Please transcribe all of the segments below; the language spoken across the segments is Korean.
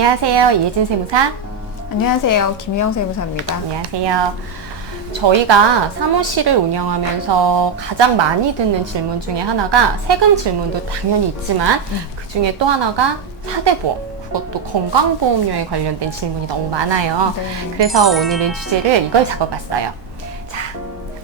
안녕하세요. 이혜진 세무사. 안녕하세요. 김희영 세무사입니다. 안녕하세요. 저희가 사무실을 운영하면서 가장 많이 듣는 질문 중에 하나가 세금 질문도 당연히 있지만 그 중에 또 하나가 4대 보험, 그것도 건강보험료에 관련된 질문이 너무 많아요. 네. 그래서 오늘은 주제를 이걸 잡아봤어요. 자,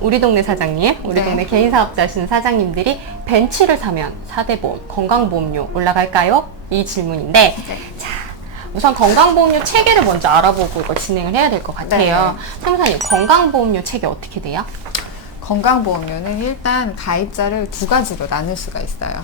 우리 동네 사장님, 우리 동네 개인 사업자 하시는 사장님들이 벤츠를 사면 4대 보험, 건강보험료 올라갈까요? 이 질문인데 자, 우선 건강보험료 체계를 먼저 알아보고 이걸 진행을 해야 될 것 같아요. 세무사님, 건강보험료 체계 어떻게 돼요? 건강보험료는 일단 가입자를 두 가지로 나눌 수가 있어요.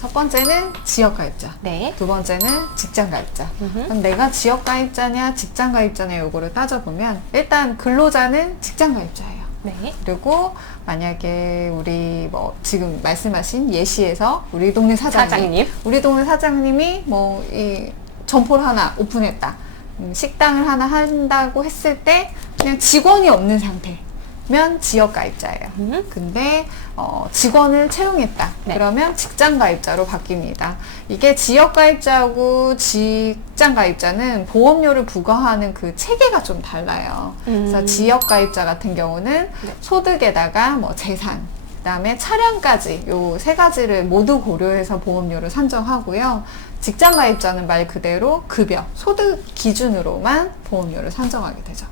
첫 번째는 지역가입자, 네. 두 번째는 직장가입자. 그럼 내가 지역가입자냐 직장가입자냐 요거를 따져보면 일단 근로자는 직장가입자예요. 네. 그리고 만약에 우리 지금 말씀하신 예시에서 우리 동네 사장님. 우리 동네 사장님이 이 점포를 하나 오픈했다. 식당을 하나 한다고 했을 때 그냥 직원이 없는 상태면 지역가입자예요. 근데 직원을 채용했다. 네. 그러면 직장가입자로 바뀝니다. 이게 지역가입자하고 직장가입자는 보험료를 부과하는 그 체계가 좀 달라요. 그래서 지역가입자 같은 경우는 소득에다가 재산, 그다음에 차량까지 요 세 가지를 모두 고려해서 보험료를 산정하고요. 직장가입자는 말 그대로 급여, 소득 기준으로만 보험료를 산정하게 되죠.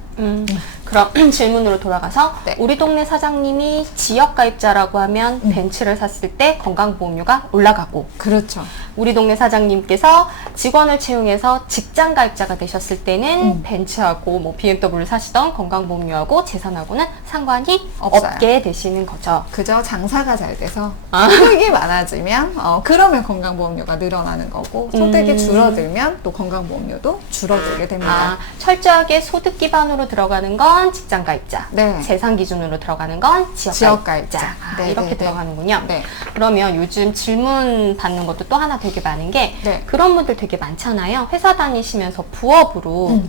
그럼 질문으로 돌아가서 네. 우리 동네 사장님이 지역가입자라고 하면 벤츠를 샀을 때 건강보험료가 올라가고 그렇죠. 우리 동네 사장님께서 직원을 채용해서 직장가입자가 되셨을 때는 벤츠하고 BMW를 사시던 건강보험료하고 재산하고는 상관이 없어요. 없게 되시는 거죠. 그저 장사가 잘 돼서 소득이 많아지면 그러면 건강보험료가 늘어나는 거고 소득이 줄어들면 또 건강보험료도 줄어들게 됩니다. 철저하게 소득 기반으로 들어가는 건 직장가입자, 네. 재산 기준으로 들어가는 건 지역가입자. 네, 이렇게 네, 들어가는군요. 네. 그러면 요즘 질문 받는 것도 또 하나 되게 많은 게 네. 그런 분들 되게 많잖아요. 회사 다니시면서 부업으로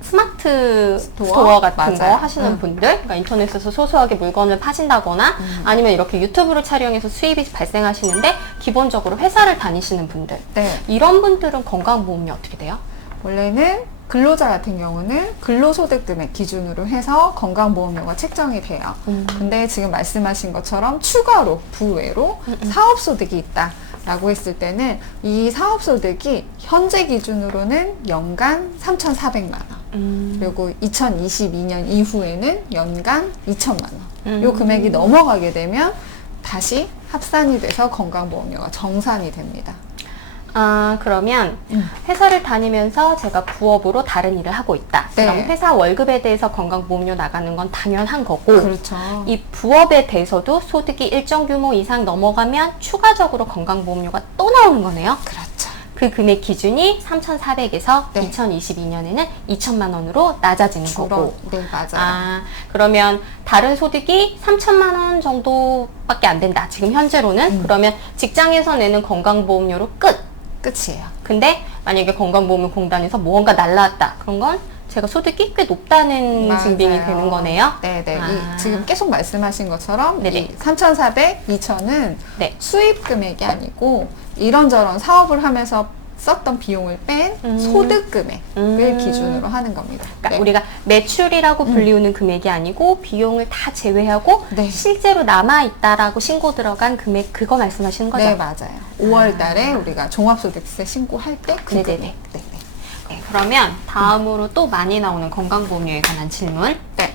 스마트 스토어 같은 맞아요. 거 하시는 분들, 그러니까 인터넷에서 소소하게 물건을 파신다거나 아니면 이렇게 유튜브를 촬영해서 수입이 발생하시는데 기본적으로 회사를 다니시는 분들, 네. 이런 분들은 건강보험료 어떻게 돼요? 원래는 근로자 같은 경우는 근로소득 금액 기준으로 해서 건강보험료가 책정이 돼요. 근데 지금 말씀하신 것처럼 추가로 부외로 사업소득이 있다 라고 했을 때는 이 사업소득이 현재 기준으로는 연간 3,400만 원 그리고 2022년 이후에는 연간 2천만 원 요 금액이 넘어가게 되면 다시 합산이 돼서 건강보험료가 정산이 됩니다. 그러면 회사를 다니면서 제가 부업으로 다른 일을 하고 있다. 네. 그럼 회사 월급에 대해서 건강보험료 나가는 건 당연한 거고 그렇죠. 이 부업에 대해서도 소득이 일정 규모 이상 넘어가면 추가적으로 건강보험료가 또 나오는 거네요. 그렇죠. 그 금액 기준이 3,400에서 네. 2022년에는 2천만 원으로 낮아지는 거고. 네, 맞아요. 그러면 다른 소득이 3천만 원 정도밖에 안 된다. 지금 현재로는. 그러면 직장에서 내는 건강보험료로 끝이에요. 근데 만약에 건강보험공단에서 무언가 날라왔다. 그런 건 제가 소득이 꽤 높다는 맞아요. 증빙이 되는 거네요. 네네. 지금 계속 말씀하신 것처럼 네네. 이 3,400, 2,000은 네. 수입 금액이 아니고 이런저런 사업을 하면서 썼던 비용을 뺀 소득 금액을 기준으로 하는 겁니다. 그러니까 네. 우리가 매출이라고 불리우는 금액이 아니고 비용을 다 제외하고 네. 실제로 남아있다라고 신고 들어간 금액, 그거 말씀하시는 거죠? 네, 맞아요. 5월 달에 우리가 종합소득세 신고할 때 그 네네네. 금액. 네네. 네, 그러면 다음으로 또 많이 나오는 건강보험료에 관한 질문. 네.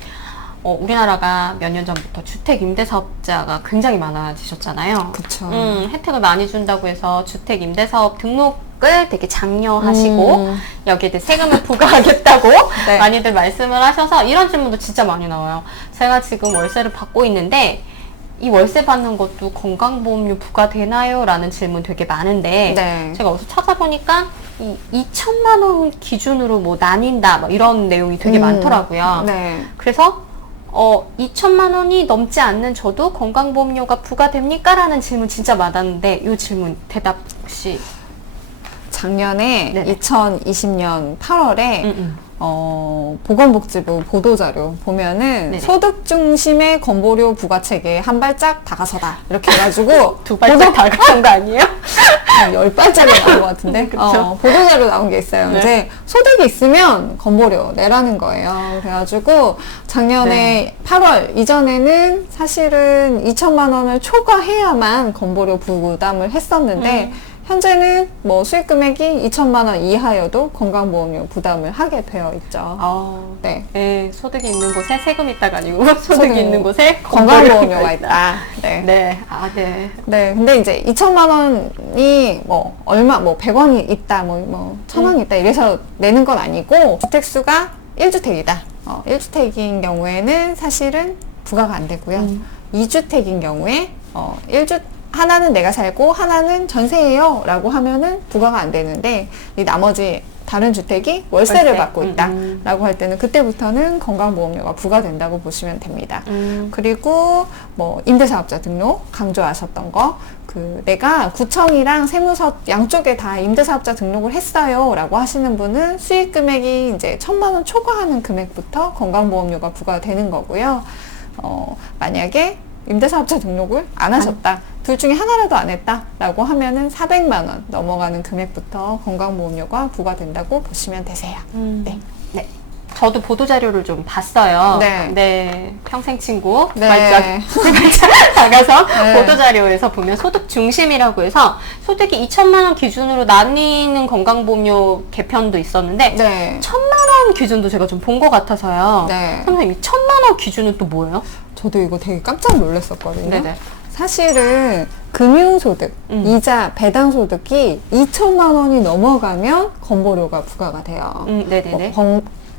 우리나라가 몇 년 전부터 주택 임대사업자가 굉장히 많아지셨잖아요. 그쵸. 혜택을 많이 준다고 해서 주택 임대사업 등록을 되게 장려하시고 여기에 대해 세금을 부과하겠다고 네. 많이들 말씀을 하셔서 이런 질문도 진짜 많이 나와요. 제가 지금 월세를 받고 있는데 이 월세 받는 것도 건강보험료 부과되나요? 라는 질문 되게 많은데 네. 제가 어디서 찾아보니까 이 2천만 원 기준으로 나뉜다 이런 내용이 되게 많더라고요. 네. 그래서 2천만 원이 넘지 않는 저도 건강보험료가 부과됩니까? 라는 질문 진짜 많았는데 이 질문 대답 혹시 작년에 네네. 2020년 8월에 보건복지부 보도자료 보면은 네네. 소득 중심의 건보료 부과 체계에 한 발짝 다가서다 이렇게 해가지고 두 발짝 다가간 거 아니에요? 한 10발짜리 나온 것 같은데. 그쵸? 보도자료 나온 게 있어요. 네. 이제 소득이 있으면 건보료 내라는 거예요. 그래가지고 작년에 8월 이전에는 사실은 2천만 원을 초과해야만 건보료 부담을 했었는데 현재는 뭐 수익 금액이 2천만 원 이하여도 건강보험료 부담을 하게 되어 있죠. 네. 네, 소득이 있는 곳에 세금이 있다가 아니고 소득이 소득이 있는 곳에 건강보험료가 있다. 네. 네, 네. 네, 근데 이제 2천만 원이 뭐 얼마, 뭐 100원이 있다, 뭐 1000원이 있다 이래서 내는 건 아니고 주택수가 1주택이다. 1주택인 경우에는 사실은 부과가 안 되고요. 2주택인 경우에 1주 하나는 내가 살고 하나는 전세예요 라고 하면은 부과가 안 되는데 이 나머지 다른 주택이 월세를 월세? 받고 있다 라고 할 때는 그때부터는 건강보험료가 부과된다고 보시면 됩니다. 그리고 뭐 임대사업자 등록 강조하셨던 거 내가 구청이랑 세무서 양쪽에 다 임대사업자 등록을 했어요 라고 하시는 분은 수익 금액이 이제 1,000만 원 초과하는 금액부터 건강보험료가 부과되는 거고요. 만약에 임대사업자 등록을 안 하셨다. 둘 중에 하나라도 안 했다 라고 하면은 400만 원 넘어가는 금액부터 건강보험료가 부과된다고 보시면 되세요. 네. 네. 저도 보도자료를 좀 봤어요. 네. 평생 친구. 네. 발짝 나가서 네. 보도자료에서 보면 소득 중심이라고 해서 소득이 2천만 원 기준으로 나뉘는 건강보험료 개편도 있었는데 네. 1,000만 원 기준도 제가 좀 본 것 같아서요. 네. 선생님, 1,000만 원 기준은 또 뭐예요? 저도 이거 되게 깜짝 놀랐었거든요. 네네. 사실은 금융소득, 이자, 배당소득이 2천만 원이 넘어가면 건보료가 부과가 돼요. 네네네.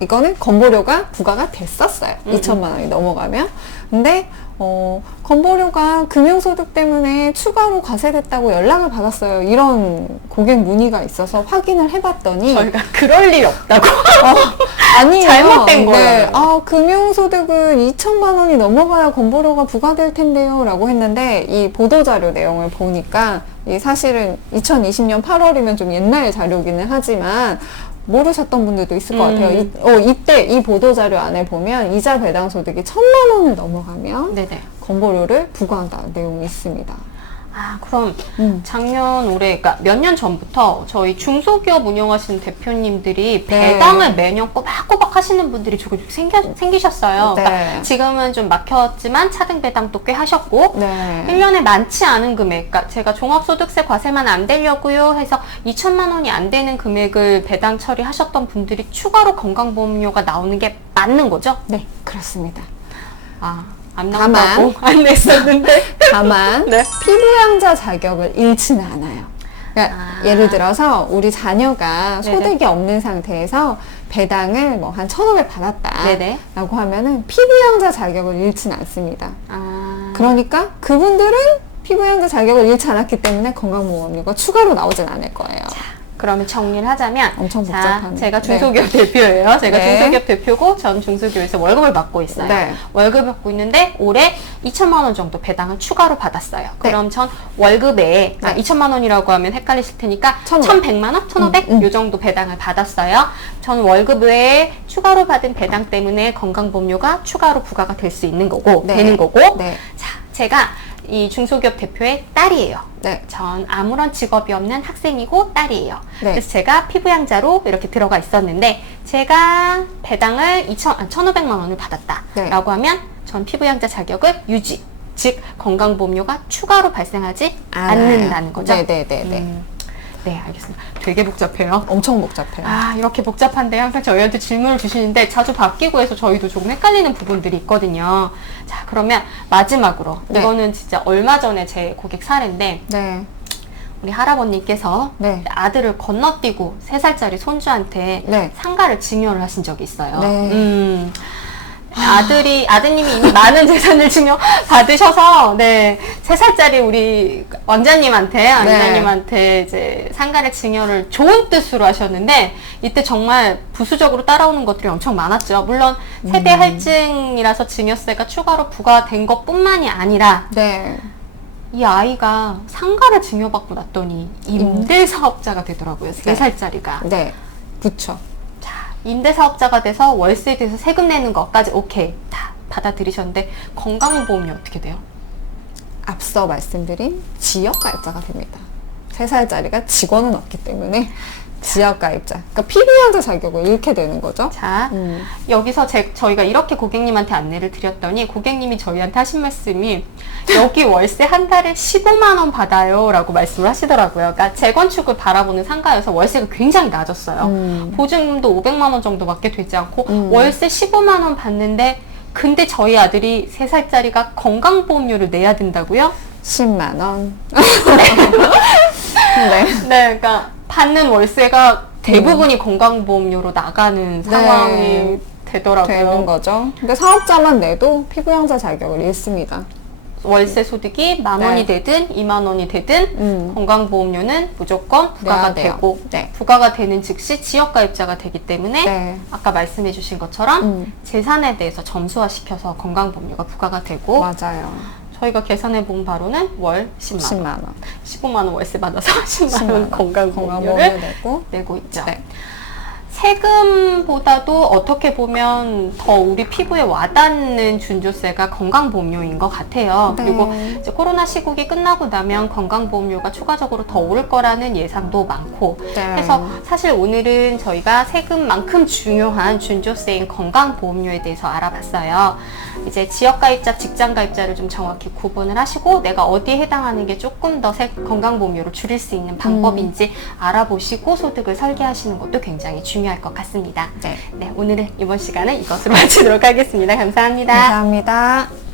이거는 건보료가 부과가 됐었어요. 2천만 원이 넘어가면. 근데 건보료가 금융소득 때문에 추가로 과세됐다고 연락을 받았어요. 이런 고객 문의가 있어서 확인을 해봤더니 저희가 그럴 일 없다고. 아니에요. 잘못된 거예요. 금융소득은 2천만 원이 넘어가야 건보료가 부과될 텐데요. 라고 했는데 이 보도자료 내용을 보니까 사실은 2020년 8월이면 좀 옛날 자료기는 하지만 모르셨던 분들도 있을 것 같아요. 이때 이 보도자료 안에 보면 이자 배당 소득이 1,000만 원을 넘어가면 네네. 건보료를 부과한다는 내용이 있습니다. 그럼 작년 올해 그러니까 몇 년 전부터 저희 중소기업 운영하시는 대표님들이 네. 배당을 매년 꼬박꼬박 하시는 분들이 조금 생기셨어요. 네. 그러니까 지금은 좀 막혔지만 차등 배당도 꽤 하셨고 네. 1년에 많지 않은 금액, 그러니까 제가 종합소득세 과세만 안 되려고요 해서 2천만 원이 안 되는 금액을 배당 처리하셨던 분들이 추가로 건강보험료가 나오는 게 맞는 거죠? 네, 그렇습니다. 안 다만, 나온다고 안 냈었는데 다만 네. 피부양자 자격을 잃지는 않아요. 그러니까 예를 들어서 우리 자녀가 네네. 소득이 없는 상태에서 배당을 뭐 한 1,500 받았다 네네. 라고 하면은 피부양자 자격을 잃지는 않습니다. 아, 그러니까 그분들은 피부양자 자격을 잃지 않았기 때문에 건강보험료가 추가로 나오진 않을 거예요. 그러면 정리를 하자면 엄청 자, 복잡한. 제가 중소기업 대표예요. 제가 네. 중소기업 대표고 전 중소기업에서 월급을 받고 있어요. 네. 월급을 받고 있는데 올해 2천만 원 정도 배당을 추가로 받았어요. 그럼 전 월급에 네. 2천만 원이라고 하면 헷갈리실 테니까 1,500. 1,100만 원? 1,500? 요 정도 배당을 받았어요. 전 월급 외에 추가로 받은 배당 때문에 건강보험료가 추가로 부과가 될 수 있는 거고 네. 되는 거고 네. 자, 제가 이 중소기업 대표의 딸이에요. 네. 전 아무런 직업이 없는 학생이고 딸이에요. 네. 그래서 제가 피부양자로 이렇게 들어가 있었는데 제가 배당을 1,500만 원을 받았다 네. 라고 하면 전 피부양자 자격을 유지, 즉 건강보험료가 추가로 발생하지 않는다는 거죠. 네네네네. 네, 알겠습니다. 되게 복잡해요. 엄청 복잡해요. 이렇게 복잡한데 항상 저희한테 질문을 주시는데 자주 바뀌고 해서 저희도 조금 헷갈리는 부분들이 있거든요. 자, 그러면 마지막으로 네. 이거는 진짜 얼마 전에 제 고객 사례인데 네. 우리 할아버님께서 네. 아들을 건너뛰고 3살짜리 손주한테 네. 상가를 증여를 하신 적이 있어요. 네. 아드님이 이미 많은 재산을 증여 받으셔서, 3살짜리 우리 왕자님한테 이제 상가를 증여를 좋은 뜻으로 하셨는데, 이때 정말 부수적으로 따라오는 것들이 엄청 많았죠. 물론, 세대 할증이라서 증여세가 추가로 부과된 것 뿐만이 아니라, 네. 이 아이가 상가를 증여받고 났더니 임대사업자가 되더라고요. 3살짜리가. 네. 그쵸. 임대사업자가 돼서 월세에 대해서 세금 내는 것까지 오케이 다 받아들이셨는데 건강보험료 어떻게 돼요? 앞서 말씀드린 지역발자가 됩니다. 3살짜리가 직원은 없기 때문에 지역가입자. 그러니까 피부양자 자격을 잃게 되는 거죠. 자, 여기서 저희가 이렇게 고객님한테 안내를 드렸더니 고객님이 저희한테 하신 말씀이 여기 월세 한 달에 15만 원 받아요 라고 말씀을 하시더라고요. 그러니까 재건축을 바라보는 상가여서 월세가 굉장히 낮았어요. 보증금도 500만 원 정도밖에 되지 않고 월세 15만 원 받는데 근데 저희 아들이 3살짜리가 건강보험료를 내야 된다고요? 10만 원. 네. 네, 그러니까 받는 월세가 대부분이 건강보험료로 나가는 상황이 되더라고요. 되는 거죠. 근데 사업자만 내도 피부양자 자격을 잃습니다. 월세 소득이 10,000원이 되든 20,000원이 되든 건강보험료는 무조건 부과가 내야 돼요. 되고 네. 부과가 되는 즉시 지역가입자가 되기 때문에 네. 아까 말씀해 주신 것처럼 재산에 대해서 점수화시켜서 건강보험료가 부과가 되고 맞아요. 저희가 계산해 본 바로는 월 10만 10만 원. 원. 15만 원 월세 받아서 10만 10만 원 원 건강보험료를 내고. 내고 있죠. 네. 세금보다도 어떻게 보면 더 우리 피부에 와닿는 준조세가 건강보험료인 것 같아요. 네. 그리고 이제 코로나 시국이 끝나고 나면 건강보험료가 추가적으로 더 오를 거라는 예상도 많고 네. 그래서 사실 오늘은 저희가 세금만큼 중요한 준조세인 건강보험료에 대해서 알아봤어요. 이제 지역가입자, 직장가입자를 좀 정확히 구분을 하시고 내가 어디에 해당하는 게 조금 더 건강보험료를 줄일 수 있는 방법인지 알아보시고 소득을 설계하시는 것도 굉장히 중요할 것 같습니다. 네. 네, 오늘은 이번 시간은 이것으로 마치도록 하겠습니다. 감사합니다. 감사합니다.